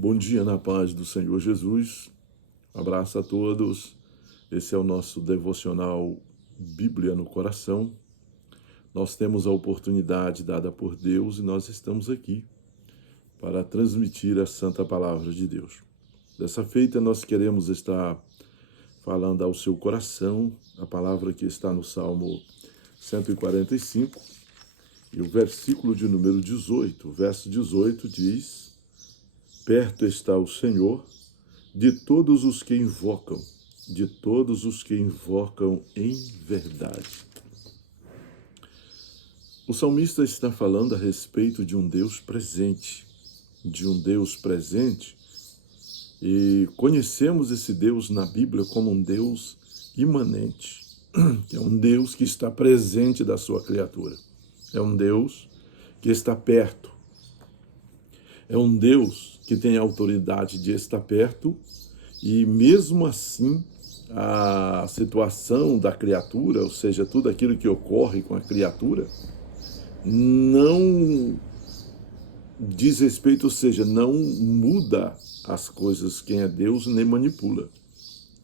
Bom dia na paz do Senhor Jesus. Abraço a todos. Esse é o nosso devocional Bíblia no Coração. Nós temos a oportunidade dada por Deus e nós estamos aqui para transmitir a santa palavra de Deus. Dessa feita, nós queremos estar falando ao seu coração a palavra que está no Salmo 145 e o versículo de número 18. O verso 18 diz: perto está o Senhor de todos os que invocam em verdade. O salmista está falando a respeito de um Deus presente, e conhecemos esse Deus na Bíblia como um Deus imanente, que é um Deus que está presente da sua criatura, é um Deus que está perto, é um Deus que tem a autoridade de estar perto e mesmo assim a situação da criatura, ou seja, tudo aquilo que ocorre com a criatura, não diz respeito, ou seja, não muda as coisas quem é Deus, nem manipula.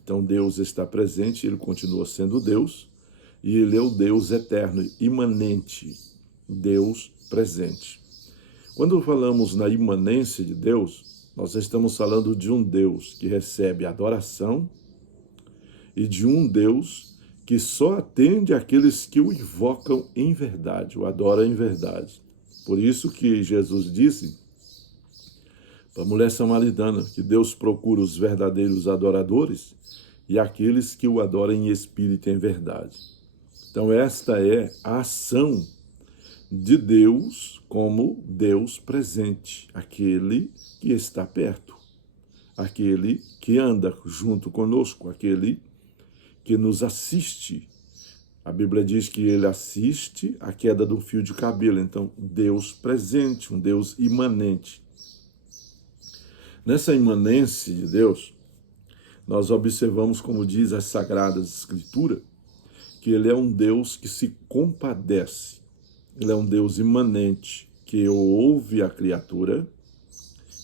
Então Deus está presente, ele continua sendo Deus, e ele é o Deus eterno, imanente, Deus presente. Quando falamos na imanência de Deus, nós estamos falando de um Deus que recebe adoração e de um Deus que só atende aqueles que o invocam em verdade, o adoram em verdade. Por isso que Jesus disse para a mulher samaritana que Deus procura os verdadeiros adoradores e aqueles que o adoram em espírito e em verdade. Então esta é a ação de Deus como Deus presente, aquele que está perto, aquele que anda junto conosco, aquele que nos assiste. A Bíblia diz que ele assiste a queda do fio de cabelo. Então, Deus presente, um Deus imanente. Nessa imanência de Deus, nós observamos, como diz as Sagradas Escrituras, que ele é um Deus que se compadece. Ele é um Deus imanente, que ouve a criatura,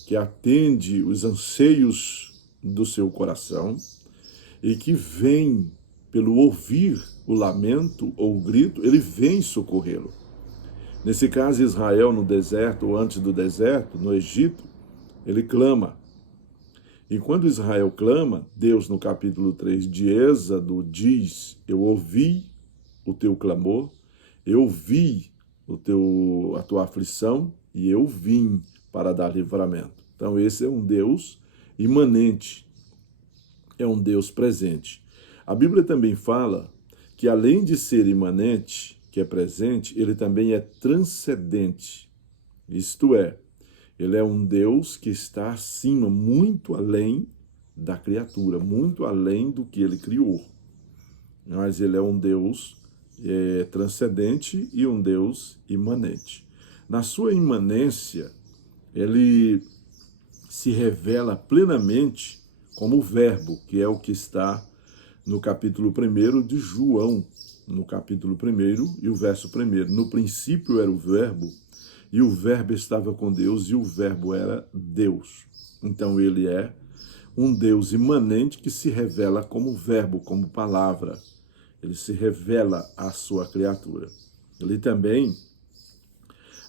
que atende os anseios do seu coração e que vem, pelo ouvir o lamento ou o grito, ele vem socorrê-lo. Nesse caso, Israel no deserto, ou antes do deserto, no Egito, ele clama. E quando Israel clama, Deus no capítulo 3 de Êxodo diz: eu ouvi o teu clamor, eu vi a tua aflição e eu vim para dar livramento. Então esse é um Deus imanente, é um Deus presente. A Bíblia também fala que além de ser imanente, que é presente, ele também é transcendente. Isto é, ele é um Deus que está acima, muito além da criatura, muito além do que ele criou. Mas ele é um Deus transcendente e um Deus imanente. Na sua imanência, ele se revela plenamente como o Verbo, que é o que está no capítulo 1 de João, no capítulo 1 e o verso 1. No princípio era o Verbo, e o Verbo estava com Deus, e o Verbo era Deus. Então ele é um Deus imanente que se revela como Verbo, como palavra. Ele se revela à sua criatura. Ele também,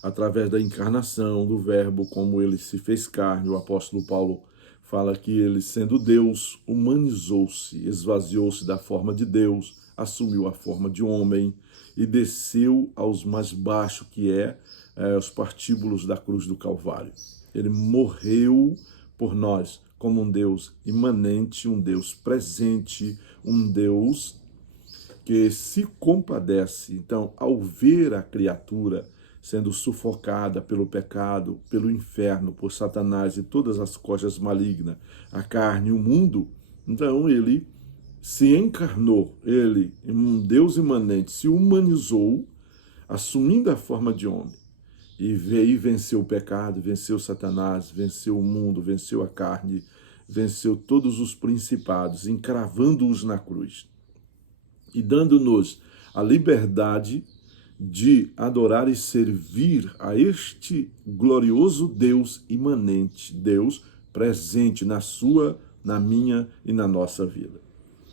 através da encarnação do Verbo, como ele se fez carne, o apóstolo Paulo fala que ele, sendo Deus, humanizou-se, esvaziou-se da forma de Deus, assumiu a forma de homem e desceu aos mais baixos, que os partíbulos da cruz do Calvário. Ele morreu por nós como um Deus imanente, um Deus presente, um Deus que se compadece. Então, ao ver a criatura sendo sufocada pelo pecado, pelo inferno, por Satanás e todas as coisas malignas, a carne e o mundo, então ele se encarnou, ele, um Deus imanente, se humanizou, assumindo a forma de homem, e veio e venceu o pecado, venceu Satanás, venceu o mundo, venceu a carne, venceu todos os principados, encravando-os na cruz e dando-nos a liberdade de adorar e servir a este glorioso Deus imanente, Deus presente na sua, na minha e na nossa vida.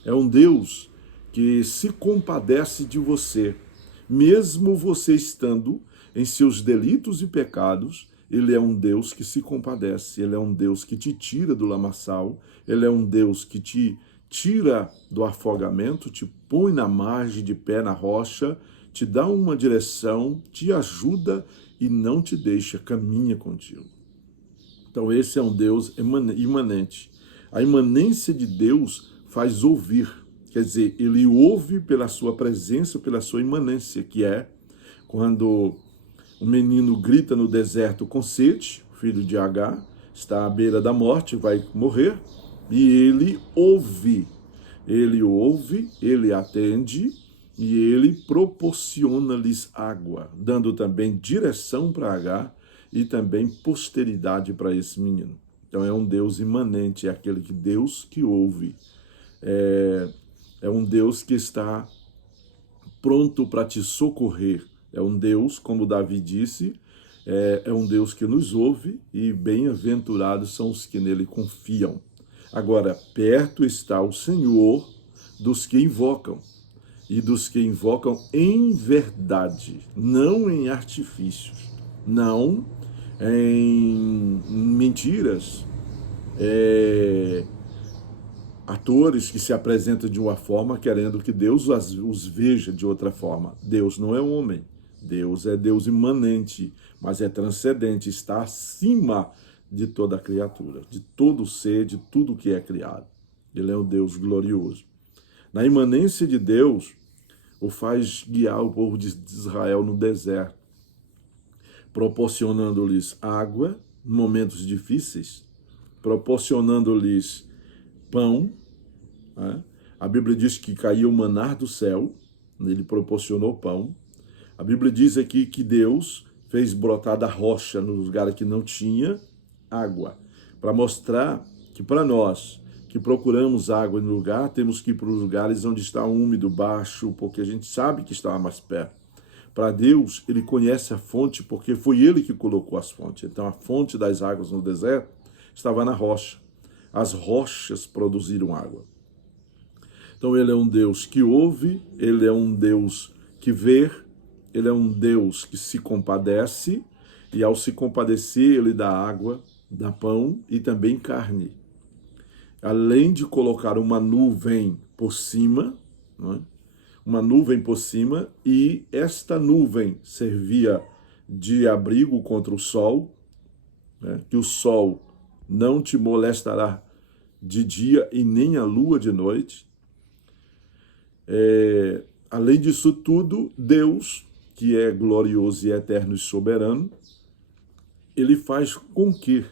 É um Deus que se compadece de você, mesmo você estando em seus delitos e pecados. Ele é um Deus que se compadece, ele é um Deus que te tira do lamaçal, ele é um Deus que te tira do afogamento, te põe na margem, de pé na rocha, te dá uma direção, te ajuda e não te deixa, caminha contigo. Então esse é um Deus imanente. A imanência de Deus faz ouvir, quer dizer, ele ouve pela sua presença, pela sua imanência, que é quando um menino grita no deserto com sede, filho de Agar, está à beira da morte, vai morrer, e ele ouve, ele atende e ele proporciona-lhes água, dando também direção para Agar e também posteridade para esse menino. Então é um Deus imanente, é aquele que Deus que ouve, é um Deus que está pronto para te socorrer, é um Deus, como Davi disse, é um Deus que nos ouve e bem-aventurados são os que nele confiam. Agora, perto está o Senhor dos que invocam, e dos que invocam em verdade, não em artifícios, não em mentiras, atores que se apresentam de uma forma querendo que Deus os veja de outra forma. Deus não é homem, Deus é Deus imanente, mas é transcendente, está acima de toda a criatura, de todo ser, de tudo que é criado. Ele é um Deus glorioso. Na imanência de Deus, o faz guiar o povo de Israel no deserto, proporcionando-lhes água em momentos difíceis, proporcionando-lhes pão. A Bíblia diz que caiu o maná do céu, ele proporcionou pão. A Bíblia diz aqui que Deus fez brotar da rocha no lugar que não tinha água, para mostrar que para nós que procuramos água no lugar, temos que ir para os lugares onde está úmido, baixo, porque a gente sabe que está mais perto. Para Deus, ele conhece a fonte, porque foi ele que colocou as fontes. Então a fonte das águas no deserto estava na rocha. As rochas produziram água. Então ele é um Deus que ouve, ele é um Deus que vê, ele é um Deus que se compadece, e ao se compadecer ele dá água, dá pão e também carne. Além de colocar uma nuvem por cima, uma nuvem por cima, e esta nuvem servia de abrigo contra o sol, que o sol não te molestará de dia e nem a lua de noite. Além disso tudo, Deus, que é glorioso e eterno e soberano, ele faz com que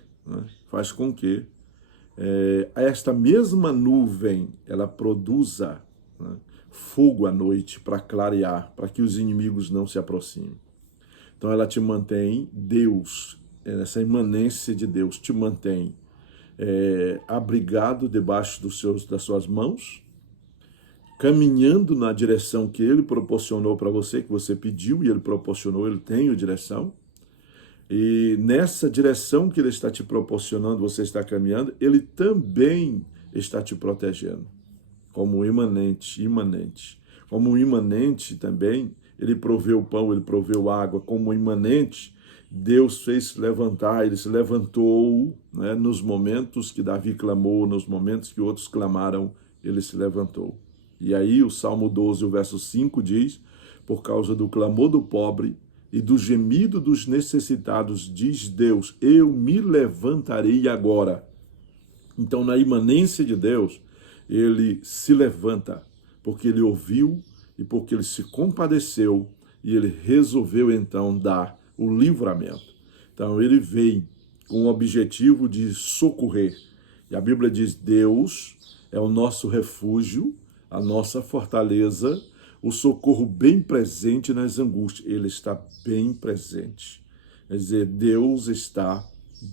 esta mesma nuvem, ela produza fogo à noite para clarear, para que os inimigos não se aproximem. Então ela te mantém, Deus, essa imanência de Deus te mantém abrigado debaixo das suas mãos, caminhando na direção que ele proporcionou para você, que você pediu e ele proporcionou, ele tem a direção. E nessa direção que ele está te proporcionando, você está caminhando, ele também está te protegendo, como imanente. Como imanente também, ele proveu pão, ele proveu água. Como imanente, Deus fez se levantar, ele se levantou, nos momentos que Davi clamou, nos momentos que outros clamaram, ele se levantou. E aí o Salmo 12, o verso 5 diz, por causa do clamor do pobre e do gemido dos necessitados, diz Deus, eu me levantarei agora. Então, na imanência de Deus, ele se levanta, porque ele ouviu e porque ele se compadeceu e ele resolveu, então, dar o livramento. Então, ele vem com o objetivo de socorrer. E a Bíblia diz, Deus é o nosso refúgio, a nossa fortaleza, o socorro bem presente nas angústias. Ele está bem presente. Quer dizer, Deus está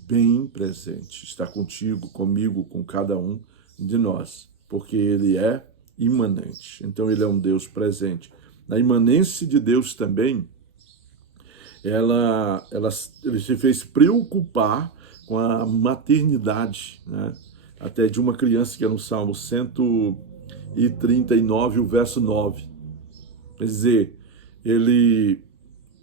bem presente. Está contigo, comigo, com cada um de nós. Porque ele é imanente. Então ele é um Deus presente. Na imanência de Deus também, ele se fez preocupar com a maternidade, né? Até de uma criança, que é no Salmo 139, o verso 9. Quer dizer, ele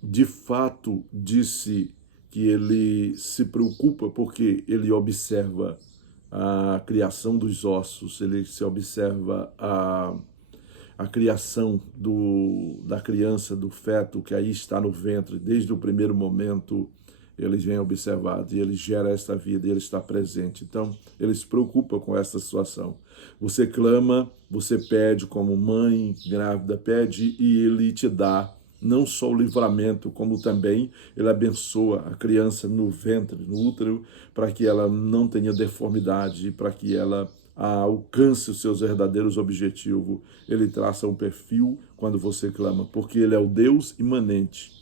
de fato disse que ele se preocupa porque ele observa a criação dos ossos, ele se observa a criação da criança, do feto que aí está no ventre, desde o primeiro momento ele vem observado e ele gera esta vida e ele está presente. Então, ele se preocupa com essa situação. Você clama, você pede como mãe grávida pede e ele te dá não só o livramento, como também ele abençoa a criança no ventre, no útero, para que ela não tenha deformidade, para que ela alcance os seus verdadeiros objetivos. Ele traça um perfil quando você clama, porque ele é o Deus imanente.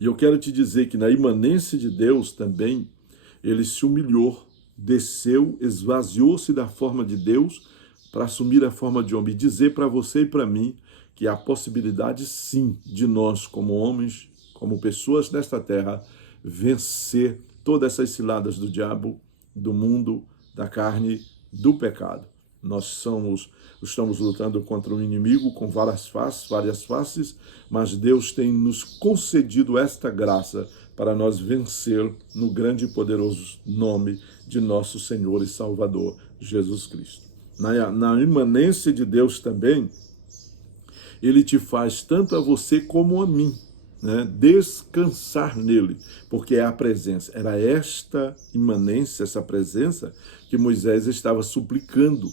E eu quero te dizer que na imanência de Deus também, ele se humilhou, desceu, esvaziou-se da forma de Deus para assumir a forma de homem e dizer para você e para mim que há possibilidade sim de nós como homens, como pessoas nesta terra, vencer todas essas ciladas do diabo, do mundo, da carne, do pecado. Nós estamos lutando contra um inimigo com várias faces, mas Deus tem nos concedido esta graça para nós vencer no grande e poderoso nome de nosso Senhor e Salvador, Jesus Cristo. Na imanência de Deus também, ele te faz tanto a você como a mim, né, descansar nele, porque é a presença. Era esta imanência, essa presença que Moisés estava suplicando,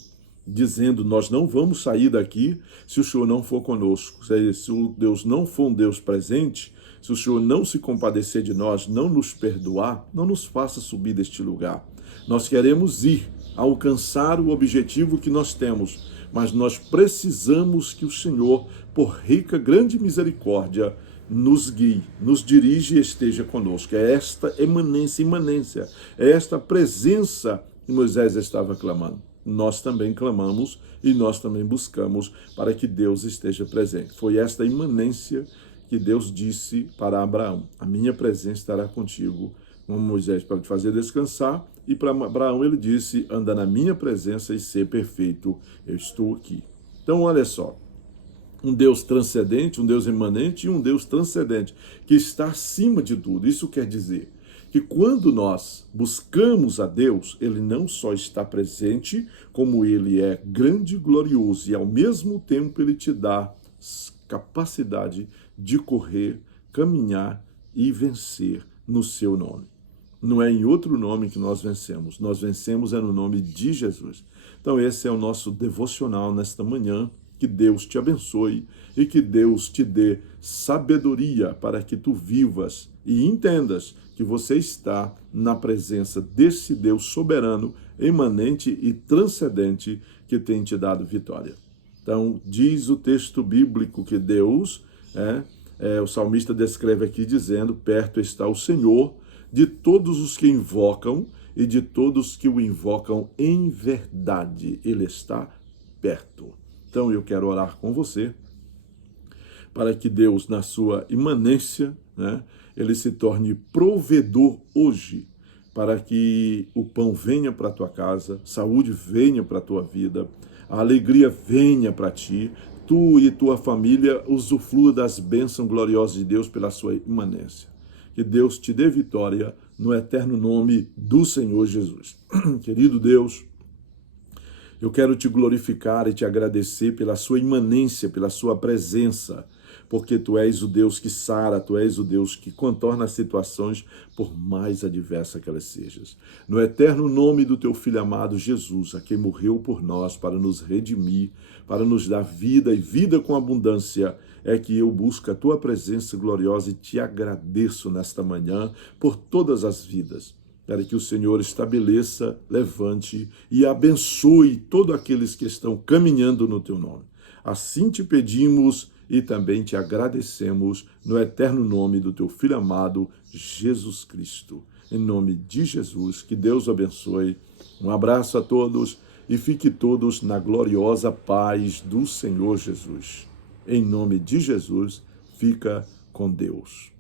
dizendo: nós não vamos sair daqui se o Senhor não for conosco. Se o Deus não for um Deus presente, se o Senhor não se compadecer de nós, não nos perdoar, não nos faça subir deste lugar. Nós queremos ir, alcançar o objetivo que nós temos, mas nós precisamos que o Senhor, por rica, grande misericórdia, nos guie, nos dirige e esteja conosco. É esta imanência, é esta presença que Moisés estava clamando. Nós também clamamos e nós também buscamos para que Deus esteja presente. Foi esta imanência que Deus disse para Abraão: a minha presença estará contigo, como Moisés, para te fazer descansar, e para Abraão ele disse: anda na minha presença e ser perfeito, eu estou aqui. Então olha só, um Deus transcendente, um Deus imanente e um Deus transcendente, que está acima de tudo. Isso quer dizer que quando nós buscamos a Deus, ele não só está presente, como ele é grande e glorioso, e ao mesmo tempo ele te dá capacidade de correr, caminhar e vencer no seu nome. Não é em outro nome que nós vencemos é no nome de Jesus. Então esse é o nosso devocional nesta manhã. Que Deus te abençoe e que Deus te dê sabedoria para que tu vivas e entendas que você está na presença desse Deus soberano, imanente e transcendente que tem te dado vitória. Então, diz o texto bíblico que Deus, o salmista descreve aqui dizendo: perto está o Senhor de todos os que invocam e de todos que o invocam em verdade. Ele está perto. Então eu quero orar com você para que Deus, na sua imanência, ele se torne provedor hoje, para que o pão venha para a tua casa, saúde venha para a tua vida, a alegria venha para ti, tu e tua família usufrua das bênçãos gloriosas de Deus pela sua imanência. Que Deus te dê vitória no eterno nome do Senhor Jesus. Querido Deus, eu quero te glorificar e te agradecer pela sua imanência, pela sua presença, porque tu és o Deus que sara, tu és o Deus que contorna as situações, por mais adversa que elas sejam. No eterno nome do teu Filho amado Jesus, a quem morreu por nós para nos redimir, para nos dar vida e vida com abundância, é que eu busco a tua presença gloriosa e te agradeço nesta manhã por todas as vidas. Para que o Senhor estabeleça, levante e abençoe todos aqueles que estão caminhando no teu nome. Assim te pedimos e também te agradecemos no eterno nome do teu Filho amado, Jesus Cristo. Em nome de Jesus, que Deus abençoe. Um abraço a todos e fique todos na gloriosa paz do Senhor Jesus. Em nome de Jesus, fica com Deus.